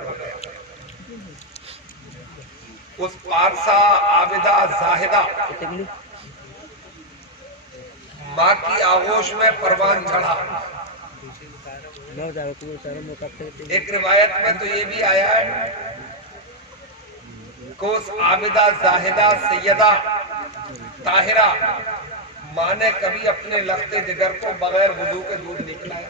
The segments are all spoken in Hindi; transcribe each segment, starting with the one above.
बगैर हो गया। उस पारसा आबिदा जाहिदा माँ की आगोश में परवान चढ़ा। एक रिवायत में तो ये भी आया है कि उस आबिदा जाहिदा सैयदा ताहिरा माँ ने कभी अपने लखते जिगर को बगैर वुजू के दूध नहीं पिलाया।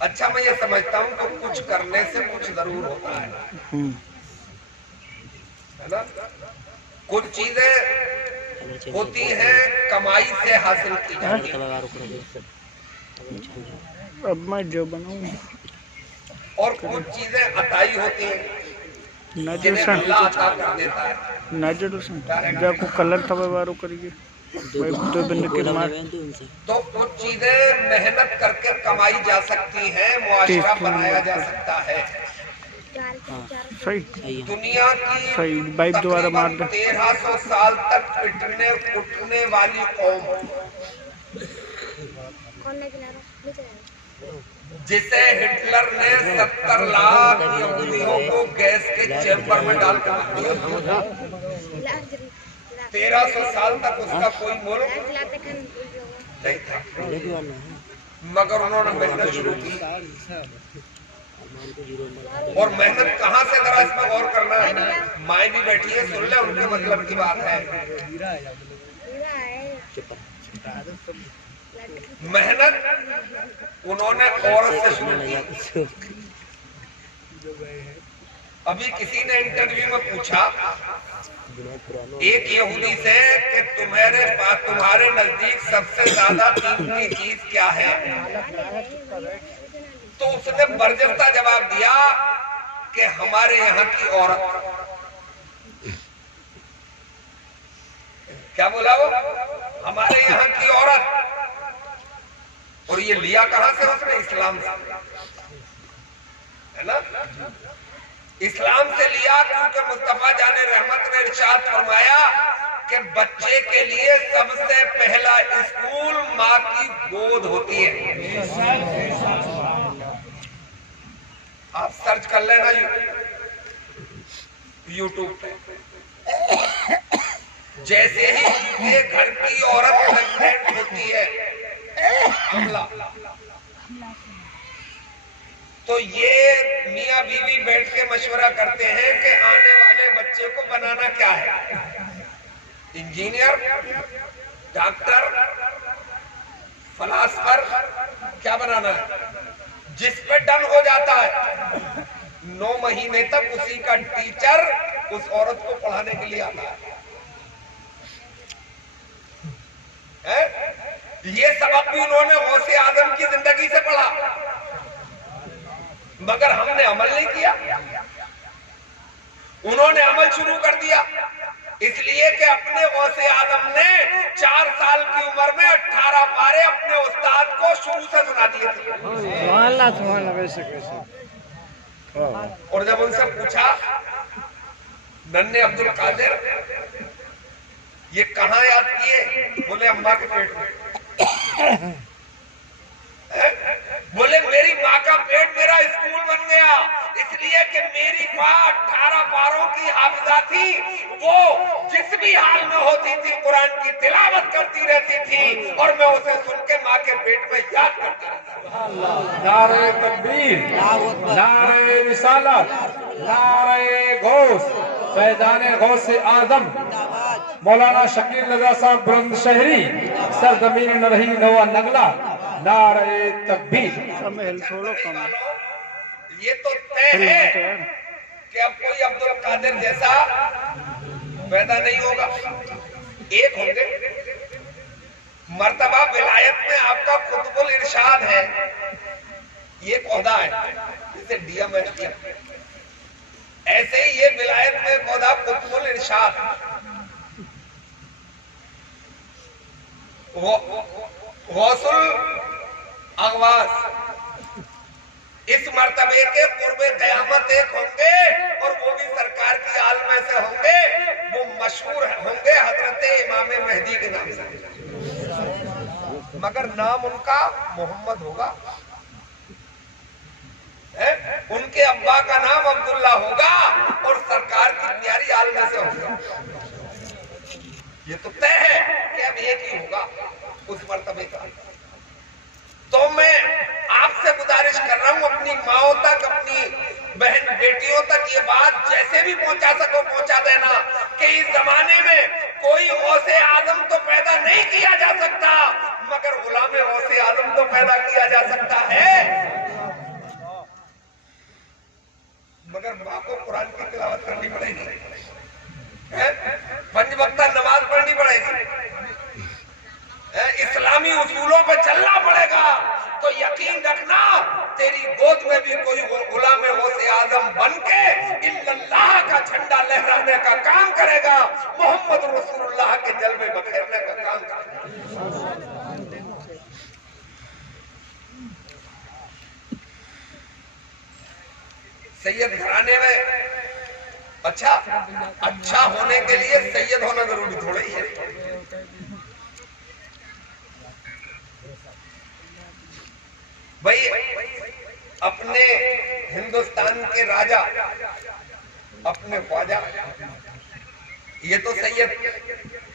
अच्छा, मैं ये समझता हूँ कि कुछ करने से कुछ जरूर होता है ना। कुछ चीजें होती हैं कमाई से हासिल की जाती हैं, अब मैं जो बनाऊं, और कुछ चीजें अताई होती हैं जिन्हें अल्लाह अता कर देता है। जाको कलर तब वारो करिए दो बंदे के मार। तो कुछ चीजें मेहनत करके कमाई जा सकती हैं, मुआशरा बनाया जा सकता है। सही दुनिया की सही बाइक दोबारा मार दे। 1300 साल तक पिटने उठने वाली कौम, जिसे हिटलर ने 70 लाख यहूदियों को गैस के चैम्बर में डालकर दिया, 1300 साल तक उसका कोई मुल्क नहीं था, मगर उन्होंने मेहनत शुरू की। और मेहनत कहाँ से, जरा इसमें गौर करना है। माए भी बैठी है, सुन ले, उनके मतलब की बात है। मेहनत उन्होंने औरत से शुरू की। अभी किसी ने इंटरव्यू में पूछा एक यहूदी से कि तुम्हारे नजदीक सबसे ज्यादा कीमती चीज क्या है, तो उसने बर्जस्ता जवाब दिया कि हमारे यहाँ की औरत। क्या बोला वो? हमारे यहाँ की औरत। और ये लिया कहां से उसने? इस्लाम से, है ना। इस्लाम से लिया, क्योंकि मुस्तफा जाने रहमत ने इरशाद फरमाया कि बच्चे के लिए सबसे पहला स्कूल माँ की गोद होती है। आप सर्च कर लेना यूट्यूब पे। जैसे ही ये घर की औरत प्रेग्नेंट होती है, हमला, तो ये मियाँ बीवी बैठ के मशवरा करते हैं कि आने वाले बच्चे को बनाना क्या है, इंजीनियर, डॉक्टर, फलासफर, क्या बनाना है। जिस पे डन हो जाता है 9 महीने तक उसी का टीचर उस औरत को पढ़ाने के लिए आता है। ये सबक भी उन्होंने गौसे आजम की जिंदगी से पढ़ा, मगर हमने अमल नहीं किया। उन्होंने अमल शुरू कर दिया, इसलिए कि अपने गौसे आजम ने 4 साल की उम्र में 18 पारे अपने उस्ताद को शुरू से सुना दिए थे। और जब उनसे पूछा, नन्हे अब्दुल कादिर ये कहाँ याद किए? बोले अम्मा के पेट में। बोले मेरी माँ का पेट मेरा स्कूल बन गया, इसलिए कि मेरी माँ 18 पारों की हाफिजा थी। वो जिस भी हाल में होती थी कुरान की तिलावत करती रहती थी, और मैं उसे सुन के माँ के पेट में याद करती रहती। नारे तकबीर, नारे रिसालत, नारे गौस, फैजाने गौसे आजम मौलाना शकील रजा साहब बुलंदशहरी, सरजमीन नरही नवा नगला, नारे तकबीर। ये तो तय है कि अब कोई अब्दुल कादिर जैसा पैदा नहीं होगा। एक होंगे, मर्तबा विलायत में आपका खुतबुल इरशाद है, ये पौधा है जिसे डीएम है। ऐसे ही ये विलायत में पौधा खुतबुल इरशाद, गौसुल अगवास, इस मर्तबे के कुर्बे कयामत एक होंगे, और वो भी सरकार की आल में से होंगे। वो मशहूर होंगे हजरत इमाम मेहदी के नाम से, मगर नाम उनका मोहम्मद होगा। उनके अब्बा का नाम अब्दुल्ला होगा और सरकार की तैयारी हाल में से होगा। ये तो तय है कि अब एक ही होगा उस मर्तबे का। तो मैं आपसे गुजारिश कर रहा हूं, अपनी माओं तक, अपनी बहन बेटियों तक ये बात जैसे भी पहुंचा सको पहुंचा देना कि इस जमाने में कोई गौसे आजम तो पैदा नहीं किया जा सकता, मगर गुलाम गौसे आजम तो पैदा किया जा सकता है। मगर माँ को कुरान की तिलावत करनी पड़ेगी, पंज वक्ता नमाज पढ़नी पड़ेगी, इस्लामी उसूलों पे चलना पड़ेगा। तो यकीन रखना तेरी गोद में भी कोई गुलाम गौसे आजम बन के इल्लल्लाह का झंडा लहराने का काम करेगा, मोहम्मद रसूलुल्लाह के जलवे बखेरने का काम करेगा। सैयद घराने में अच्छा होने के लिए सैयद होना जरूरी थोड़ा ही है। भाई अपने हिंदुस्तान के राजा, अपने ख्वाजा, ये तो सैयद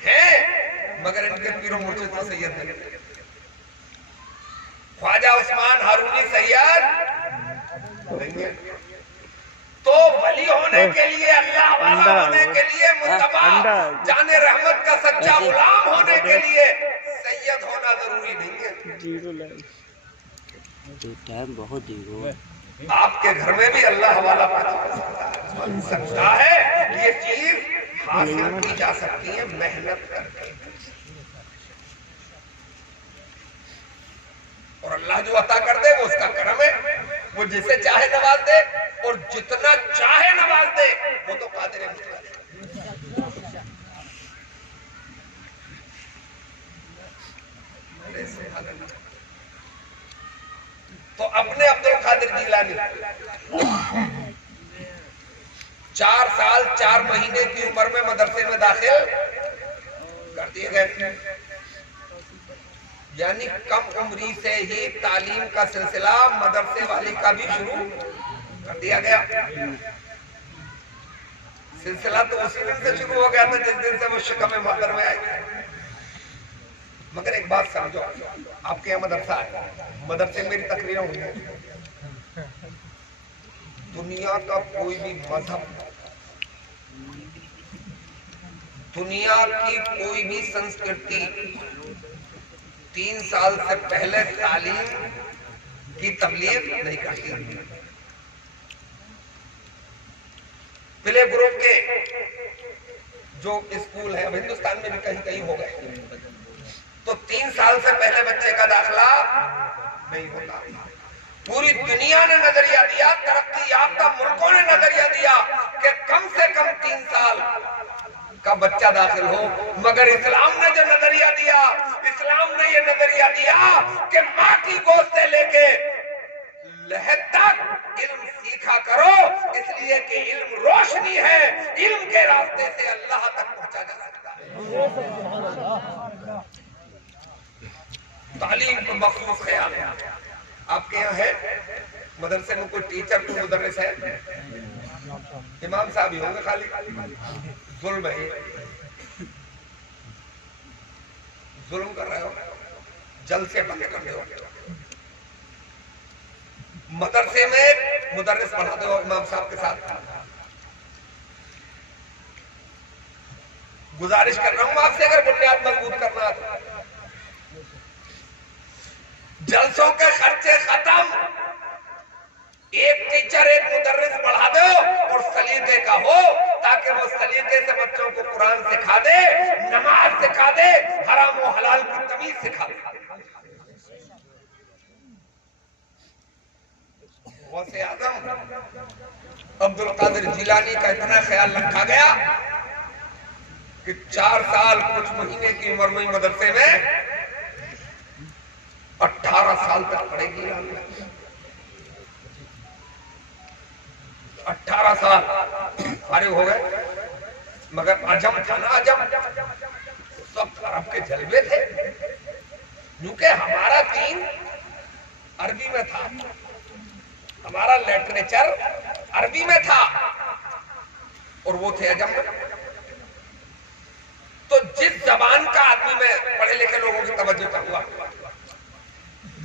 हैं, मगर इनके पीरों मुर्शिद तो सैयद नहीं। ख्वाजा उस्मान हारूनी सैयद नहीं है। तो वली होने के लिए, अल्लाह वाला होने के लिए, मुस्तफा जाने रहमत का सच्चा गुलाम होने के लिए सैयद होना जरूरी नहीं है। टाइम बहुत जीरो है। आपके घर में भी अल्लाह वाला बन सकता है, ये चीज हासिल की जा सकती है मेहनत करके। और अल्लाह जो अता कर दे वो उसका करम है, वो जिसे चाहे नवाज दे और जितना चाहे नवाज दे, वो तो कादिर मुतलक है। तो अपने अब्दुल कादिर जिलानी 4 साल 4 महीने की उम्र में मदरसे में दाखिल कर दिए गए, यानी कम उम्री से ही तालीम का सिलसिला मदरसे वाली का भी शुरू कर दिया गया। सिलसिला तो उसी दिन से शुरू हो गया था जिस दिन से वो शिकम मोहतर में आई। मगर एक बात समझो, आपके यहाँ मदरसा है, मदरसे में मेरी तकरीरें हुई हैं, दुनिया का कोई भी मजहब, दुनिया की कोई भी संस्कृति 3 साल से पहले तालीम की तबलीग नहीं करती। प्ले ग्रुप के जो स्कूल है, अब हिंदुस्तान में भी कहीं कहीं हो गए, तो 3 साल से पहले बच्चे का दाखिला नहीं होता। पूरी दुनिया ने नजरिया दिया, तरक्की याफ्ता मुल्कों ने नजरिया दिया कि कम से कम 3 साल का बच्चा दाखिल हो, मगर इस्लाम ने जो नजरिया दिया, इस्लाम ने ये नजरिया दिया कि माँ की गोद से लेके लहद तक इल्म सीखा करो, इसलिए कि इल्म रोशनी है, इल्म के रास्ते से अल्लाह तक पहुंचा जा सकता है। तालीम को मखसूस ख्याल है। आपके यहाँ है मदरसे में कोई टीचर, कोई मुदर्रिस है? इमाम साहब ही होंगे खाली। जुल्म है, जुल्म कर रहे हो, जल्द से बंद कर दो। मदरसे में मुदर्रिस पढ़ा दो इमाम साहब के साथ। गुजारिश कर रहा हूं आपसे, अगर बुनियाद मजबूत करना है, जलसों के खर्चे खत्म, एक टीचर एक मुदर्रिस पढ़ा दो और सलीके का हो, ताकि वो सलीके से बच्चों को कुरान सिखा दे, नमाज सिखा दे, हराम और हलाल की तमीज सिखा दे। गौसे आज़म अब्दुल कादिर जिलानी का इतना ख्याल रखा गया कि 4 साल कुछ महीने की उम्र में मदरसे में 18 साल तक पढ़ेगी। 18 साल अरे हो गए, मगर अजम था ना, अजम सब अरब के जलवे थे, क्योंकि हमारा दीन अरबी में था, हमारा सारा लिटरेचर अरबी में था और वो थे अजम में। तो जिस जबान का आदमी में पढ़े लिखे लोगों की तवज्जो का हुआ,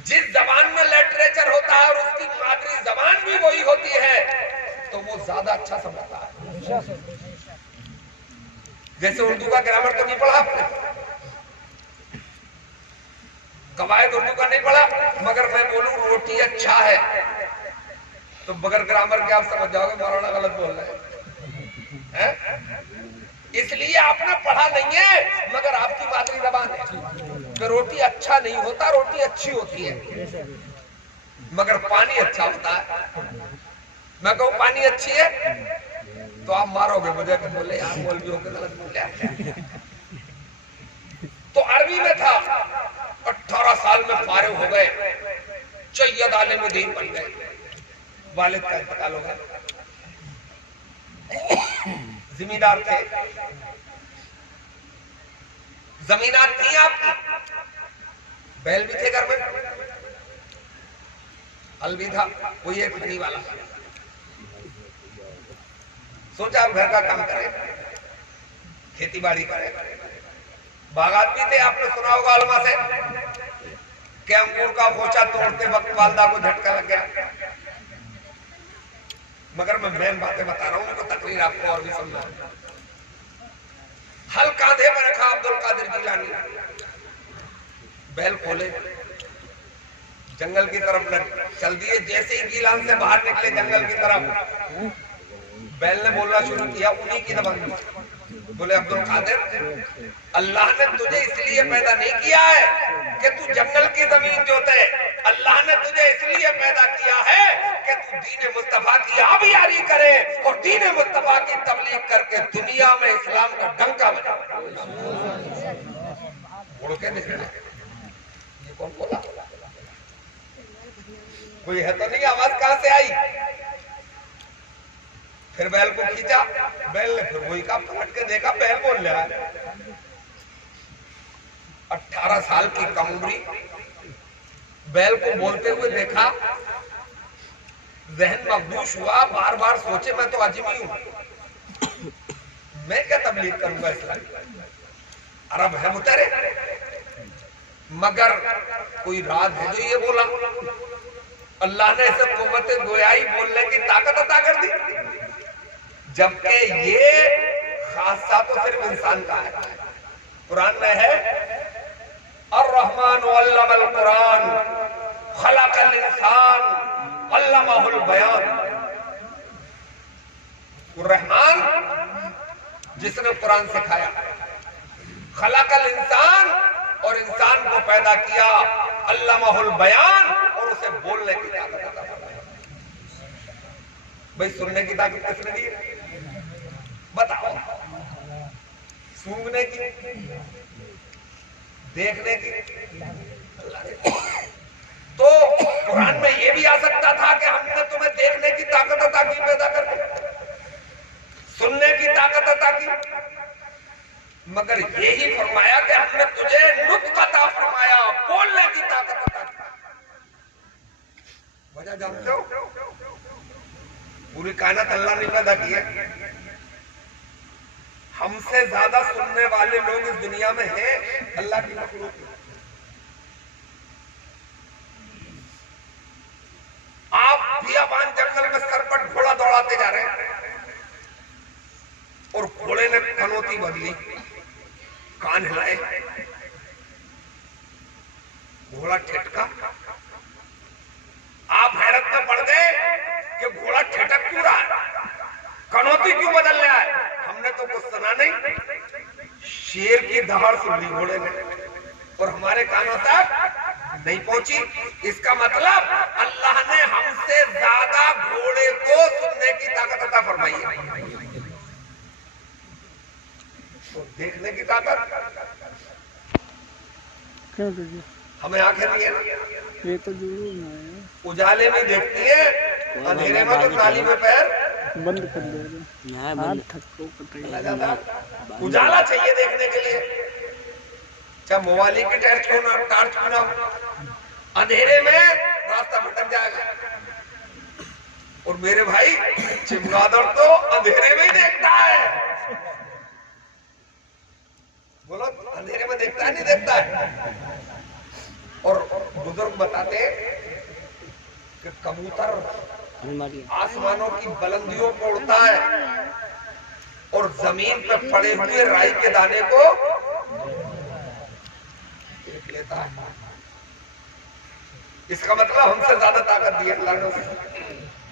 जिस जबान में लिटरेचर होता है और उसकी मादरी जबान भी वही होती है, तो वो ज्यादा अच्छा समझता है। जैसे उर्दू का ग्रामर तो नहीं पढ़ा आपने, कवायद उर्दू का नहीं पढ़ा, मगर मैं बोलूं रोटी अच्छा है तो बगैर ग्रामर के आप समझ जाओगे मौलाना गलत बोल रहे हैं। इसलिए आपने पढ़ा नहीं है, मगर आपकी मादरी जबान है कि रोटी अच्छा नहीं होता, रोटी अच्छी होती है, मगर पानी अच्छा होता है। मैं कहूं पानी अच्छी है तो आप मारोगे मुझे कि बोले यार मौलवियों के गलत बोले। तो अरबी में था, 18 साल में फारिग हो गए, सैयद आलिम दीन बन गए, वालिद का इंतकाल हो गया। जिम्मेदार थे, जमीनात थी आपकी, बैल भी थे घर में, हल भी था, कोई एक फनी वाला। सोचा आप घर का काम करें, खेती बाड़ी करें। बागात भी थे, आपने सुना होगा अलमा से कि अंगूर का खोचा तोड़ते वक्त वालदा को झटका लग गया। मगर मैं मेन बातें बता रहा हूं, तो तकरीर आपको और भी समझा। हल कांधे पर रखा अब्दुल कादिर जिलानी, बैल खोले, जंगल की तरफ चल दिए। जैसे ही गीलान से बाहर निकले जंगल की तरफ, बैल ने बोलना शुरू किया उन्हीं की जबान में। बोले अब्दुल कादिर, अल्लाह ने तुझे इसलिए पैदा नहीं किया है कि तू जंगल की जमीन जोते, अल्लाह ने तुझे इसलिए पैदा किया है कि तू दीन मुस्तफा की आबियारी करे और दीन मुस्तफा की तबलीग करके दुनिया में इस्लाम का डंका बजा। उड़ के निकले, ये कौन बोला? कोई है तो नहीं, आवाज कहां से आई? फिर बैल को खींचा, बैल ने फिर वही काम पलट के देखा, बैल बोल रहा है। 18 साल की कम उम्री, बैल को बोलते हुए देखा, जहन मखदूश हुआ, बार बार सोचे मैं तो अजमी हूं, मैं क्या तबलीग करूंगा इस्लाम, अरब है मुतरे, मगर कोई राज है जो ये बोला। अल्लाह ने इसे कुव्वत गोयाई बोलने की ताकत अता कर दी, जबकि ये खासा तो सिर्फ इंसान का है। कुरान में है अर्रहमान अल्लमल कुरान खलकल इंसान अल्लमहुल बयान। रहमान जिसने कुरान सिखाया, खलकल इंसान और इंसान को पैदा किया, अल्लमहुल बयान और उसे बोलने की ताकत अता फरमाई। भाई सुनने की ताकत किसने दी? बताओ। सूंघने की, देखने की, तो कुरान में ये भी आ सकता था कि हमने तुम्हें देखने की ताकत अता की पैदा करके, सुनने की ताकत अता की, मगर यही फरमाया कि हमने तुझे नुत्क़ अता फरमाया, बोलने की ताकत अता की। वजह जानते हो? पूरी कायनात अल्लाह ने पैदा की है। हमसे ज्यादा सुनने वाले लोग इस दुनिया में हैं अल्लाह की मखलूक में। आप बियाबान जंगल में सरपट घोड़ा दौड़ाते जा रहे हैं और घोड़े ने कनौती बदली, कान हिलाए, घोड़ा ठिठका, आप हैरत में पड़ गए कि घोड़ा ठिठक क्यों रहा है, कनौती क्यों बदल रहा है? हमने तो कुछ सुना नहीं, शेर की दहाड़ सुन ली घोड़े ने और हमारे कानों तक नहीं पहुंची। इसका मतलब अल्लाह ने हमसे ज्यादा घोड़े को सुनने की ताकत अता फरमाई है। तो देखने की ताकत क्या दीजिए, हमें आंखें नहीं है, ये तो जरूर ना है, उजाले में देखती है, अंधेरे में तो नाली में पैर बंद कर दे, हाथ थक्को कटाई। उजाला चाहिए देखने के लिए, चाहे मोबाइल की टॉर्च क्यों ना, टॉर्च क्यों ना, अंधेरे में रास्ता भटक जाएगा। और मेरे भाई चमगादड़ तो अंधेरे में ही देखता है। बोलो अंधेरे में देखता है नहीं देखता है। और बुजुर्ग बताते कि कबूतर आसमानों की बुलंदियों को उड़ता है और जमीन पर पड़े हुए राई के दाने को देख लेता है। इसका मतलब हमसे ज्यादा ताकत दी अल्लाह ने।